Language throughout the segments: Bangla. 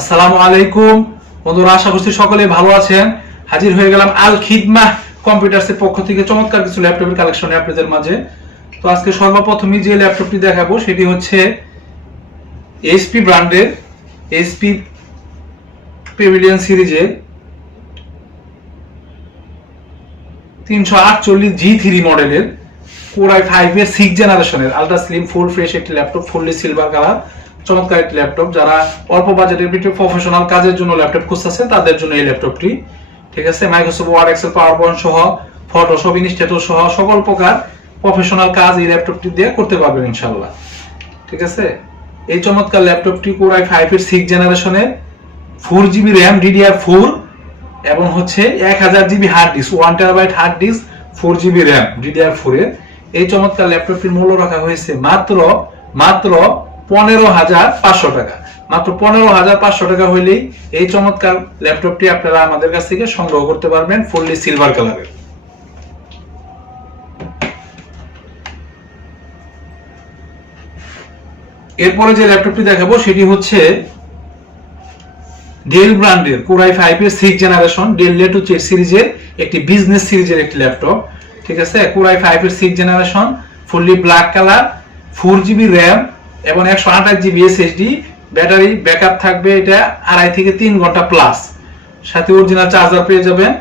আসসালামু আলাইকুম। বন্ধুরা, আশা করছি সকলে ভালো আছেন। হাজির হয়ে গেলাম আল খিদমা কম্পিউটার্সের পক্ষ থেকে চমৎকার কিছু ল্যাপটপের কালেকশন আপনাদের মাঝে। তো আজকে সর্বপ্রথমই যে ল্যাপটপটি দেখাবো, সেটি হচ্ছে এইচপি ব্র্যান্ডের এইচপি পেভিলিয়ন সিরিজের তিনশো আটচল্লিশ জি থ্রি মডেলের কোরাই ফাইভ এর সিক্স জেনারেশনের আলট্রা স্লিম ফুল ফ্রেশ একটি ল্যাপটপ ফুললি সিলভার কালার চমৎকার একটি ল্যাপটপ যারা অল্প বাজেটের ভিতরে প্রফেশনাল কাজের জন্য ল্যাপটপ খুঁজতেছেন, তাদের জন্য এই ল্যাপটপটি ঠিক আছে? Microsoft Word Excel PowerPoint সহ ফটোশপ ইনস্টেটর সহ সকল প্রকার প্রফেশনাল কাজ এই ল্যাপটপটি দিয়ে করতে পারবেন ইনশাল্লাহ ঠিক আছে? এই চমৎকার ল্যাপটপটি কোরাই ফাইভ এর সিক্স জেনারেশনের four GB RAM DDR four এবং হচ্ছে এক হাজার GB hard disk one terabyte hard disk four GB RAM DDR four এর। এই চমৎকার ল্যাপটপটির মূল্য রাখা হয়েছে মাত্র মাত্র পনেরো হাজার পাঁচশো টাকা। মাত্র পনেরো হাজার পাঁচশো টাকা হইলেই এই চমৎকার ল্যাপটপটি আপনারা আমাদের কাছ থেকে সংগ্রহ করতে পারবেন ফুললি সিলভার কালারের। এরপরে যে ল্যাপটপটি দেখাবো, সেটি হচ্ছে ডেল ব্র্যান্ডের কোরাই ফাইভ এর সিক্স জেনারেশন, ডেল লেটু সিরিজের একটি বিজনেস সিরিজের একটি ল্যাপটপ। ঠিক আছে? কোরাই ফাইভ এর six generation, fully black colour, four GB RAM এবং একশো আঠাশ জিবি এসএসডি ব্যাটারি ব্যাকআপ থাকবে এটা আড়াই থেকে তিন ঘণ্টা প্লাস সাথে অরিজিনাল চার্জার পেয়ে যাবেন।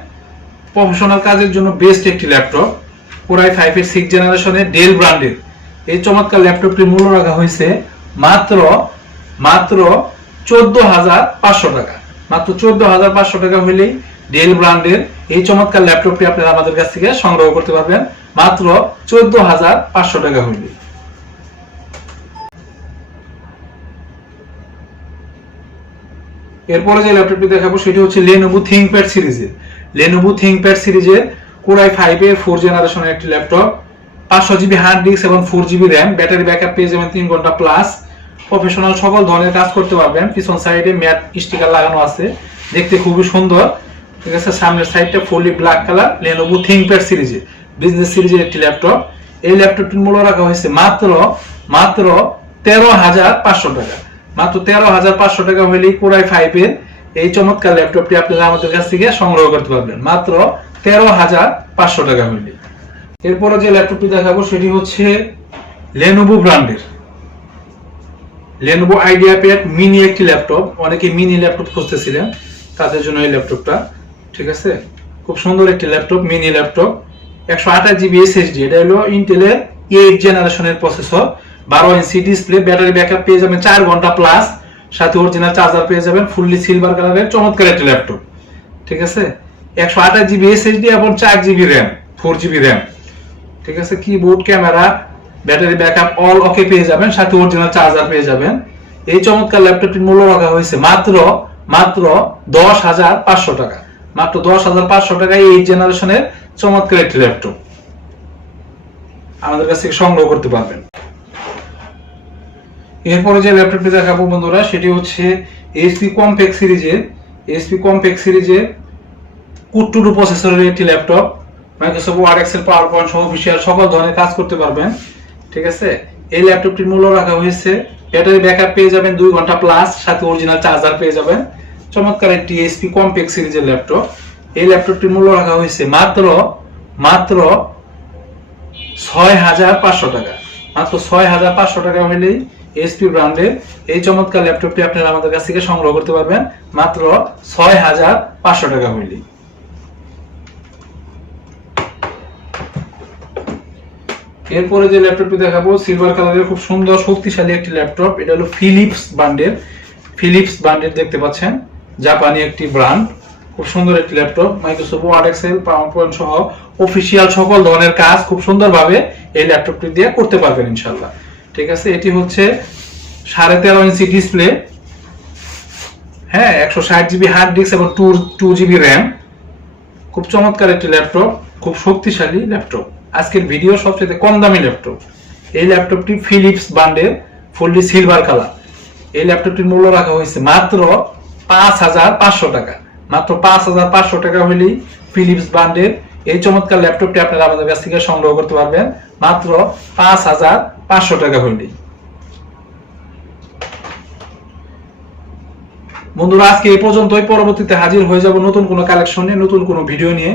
প্রফেশনাল কাজের জন্য বেস্ট একটি ল্যাপটপ কোরাই ফাইভ এর সিক্স জেনারেশনের ডেল ব্র্যান্ডের এই চমৎকার ল্যাপটপটির মূল্য রাখা হয়েছে মাত্র মাত্র চোদ্দ হাজার পাঁচশো টাকা। মাত্র চোদ্দ হাজার পাঁচশো টাকা হইলেই ডেল ব্র্যান্ডের এই চমৎকার ল্যাপটপটি আপনারা আমাদের কাছ থেকে সংগ্রহ করতে পারবেন। মাত্র চোদ্দ হাজার পাঁচশো টাকা হইলে এরপরে যে ল্যাপটপটি দেখাবো, সেটি হচ্ছে লেনোভো থিংকপ্যাড সিরিজের। লেনোভো থিংকপ্যাড সিরিজের কোরাই ফাইভ এর ফোর জেনারেশনের একটি ল্যাপটপ। পাঁচশো জিবি হার্ড ডিস্ক এবং four GB RAM battery backup পেয়ে যাবেন তিন ঘণ্টা প্লাস প্রফেশনাল সকল ধরনের কাজ করতে পারবেন। পিছন সাইডে ম্যাট স্টিকার লাগানো আছে। দেখতে খুবই সুন্দর। ঠিক আছে, সামনের সাইডটা fully black colour Lenovo ThinkPad সিরিজের। বিজনেস সিরিজের একটি ল্যাপটপ। এই ল্যাপটপটির মূল্য রাখা হয়েছে মাত্র মাত্র তেরো হাজার পাঁচশো টাকা। মাত্র তেরো হাজার পাঁচশো টাকা হইলেই কোরাই ফাইভ এর এই চমৎকার ল্যাপটপটি আপনারা আমাদের কাছ থেকে সংগ্রহ করতে পারবেন। মাত্র তেরো হাজার পাঁচশো টাকা হইলে। এরপরে যে ল্যাপটপটি দেখাবো সেটি হচ্ছে লেনোভো ব্র্যান্ডের। লেনোভো আইডিয়া প্যাড মিনি একটি ল্যাপটপ। অনেকে মিনি ল্যাপটপ খুঁজতেছিলেন, তাদের জন্য এই ল্যাপটপটা। ঠিক আছে? খুব সুন্দর একটি ল্যাপটপ মিনি ল্যাপটপ। একশো আঠাশ জিবি এসএসডি এটা হলো ইন্টেলের এইট জেনারেশনের প্রসেসর বারো ইঞ্চি ডিসপ্লে ব্যাটারি ব্যাকআপ পেয়ে যাবেন চার ঘণ্টা প্লাস সাথে অরিজিনাল চার্জার পেয়ে যাবেন ফুললি সিলভার কালারের চমৎকার একটি ল্যাপটপ ঠিক আছে? একশো আঠাশ জিবি এসএসডি এবং চার GB RAM four GB RAM ঠিক আছে? Keyboard camera battery backup all okay পেয়ে যাবেন, সাথে অরিজিনাল চার্জার পেয়ে যাবেন। এই চমৎকার ল্যাপটপটির মূল্য রাখা হয়েছে মাত্র মাত্র দশ হাজার পাঁচশো টাকা। মাত্র দশ হাজার পাঁচশো টাকায় এই জেনারেশনের চমৎকার একটি ল্যাপটপ আমাদের কাছ থেকে সংগ্রহ করতে পারবেন। এরপরে যে ল্যাপটপটি দেখাবো বন্ধুরা, সেটি হচ্ছে এইচপি কম্প্যাক্ট সিরিজের এইচপি কম্প্যাক্ট সিরিজের কুট্টুডু প্রসেসরের একটি laptop. Microsoft Word Excel PowerPoint সহ অফিসিয়াল সকল ধরনের কাজ করতে পারবেন। ঠিক আছে? এই ল্যাপটপটির মূল্য রাখা হয়েছে ব্যাটারি ব্যাকআপ পেয়ে যাবেন দুই ঘণ্টা প্লাস সাথে অরিজিনাল চার্জার পেয়ে যাবেন। চমৎকার একটি এইচপি কম্প্যাক্ট সিরিজের ল্যাপটপ। এই ল্যাপটপটির মূল্য রাখা হয়েছে মাত্র মাত্র ছয় হাজার পাঁচশো টাকা। মাত্র ছয় হাজার পাঁচশো টাকা হলেই এইচপি ব্র্যান্ডের এই চমৎকার ল্যাপটপটি আপনারা আমাদের কাছ থেকে সংগ্রহ করতে পারবেন মাত্র ছয় হাজার পাঁচশো টাকা হইলেই এরপরে যে ল্যাপটপটি দেখাবো সিলভার কালারের খুব সুন্দর, শক্তিশালী একটি ল্যাপটপ এটা হলো ফিলিপস ব্র্যান্ডের ফিলিপস ব্র্যান্ডের দেখতে পাচ্ছেন, জাপানি একটি ব্র্যান্ড খুব সুন্দর একটি laptop Microsoft Word Excel power সহ অফিসিয়াল সকল ধরনের কাজ খুব সুন্দরভাবে এই ল্যাপটপটি দিয়ে করতে পারবেন ইনশাল্লাহ ঠিক আছে? এটি হচ্ছে সাড়ে তেরো ইঞ্চি ডিসপ্লে হ্যাঁ একশো ষাট জিবি হার্ড ডিস্ক এবং টু টু জিবি র্যাম খুব চমৎকার একটি ল্যাপটপ খুব শক্তিশালী ল্যাপটপ আজকের ভিডিও সবচেয়ে কম দামি ল্যাপটপ এই ল্যাপটপটি ফিলিপস ব্র্যান্ডের ফুললি সিলভার কালার এই ল্যাপটপটির মূল্য রাখা হয়েছে মাত্র পাঁচ হাজার পাঁচশো টাকা। মাত্র পাঁচ হাজার পাঁচশো টাকা হলেই ফিলিপস ব্র্যান্ডের এই চমৎকার ল্যাপটপটি আপনারা আমাদের কাছ থেকে সংগ্রহ করতে পারবেন। মাত্র পাঁচ হাজার পাঁচশো টাকা হলেই বন্ধুরা, আজকে এই পর্যন্তই। পরবর্তীতে হাজির হয়ে যাব নতুন কোনো কালেকশন নিয়ে, নতুন কোনো ভিডিও নিয়ে।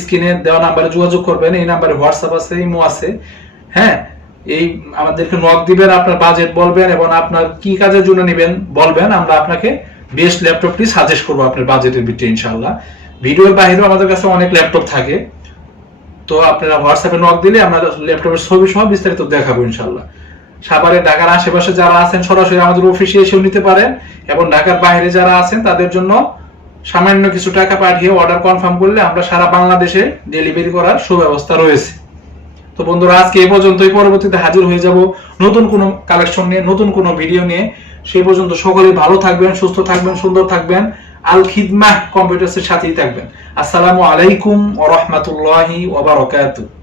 স্ক্রিনে দেওয়া নাম্বারে যোগাযোগ করবেন। এই নাম্বারে হোয়াটসঅ্যাপ আছে ইমো আছে। হ্যাঁ এই আমাদেরকে নক দিবেন, আপনার বাজেট বলবেন এবং আপনার কি কাজের জন্য নেবেন বলবেন। আমরা আপনাকে বেস্ট ল্যাপটপটি সাজেস্ট করব আপনার বাজেটের ভিতরে ইনশাল্লাহ ভিডিওর বাইরেও আমাদের কাছে অনেক ল্যাপটপ থাকে। তো আপনারা হোয়াটসঅ্যাপে নক দিলে আমরা ল্যাপটপের ছবি সহ বিস্তারিত দেখাবো ইনশাল্লাহ সাভারে ঢাকার আশেপাশে যারা আছেন, সরাসরি আমাদের অফিসে এসেও নিতে পারেন এবং ঢাকার বাইরে যারা আছেন, তাদের জন্য সামান্য কিছু টাকা পাঠিয়ে অর্ডার কনফার্ম করলে আমরা সারা বাংলাদেশে ডেলিভারি করার সুব্যবস্থা রয়েছে। তো বন্ধুরা, আজকে এই পর্যন্তই। পরবর্তীতে হাজির হয়ে যাব নতুন কোনো কালেকশন নিয়ে, নতুন কোনো ভিডিও নিয়ে। সেই পর্যন্ত সকলে ভালো থাকবেন, সুস্থ থাকবেন, সুন্দর থাকবেন। আল খিদমাহ কম্পিউটার্সের সাথেই থাকবেন। আসসালামু আলাইকুম ওয়া রাহমাতুল্লাহি ওয়া বারাকাতুহু।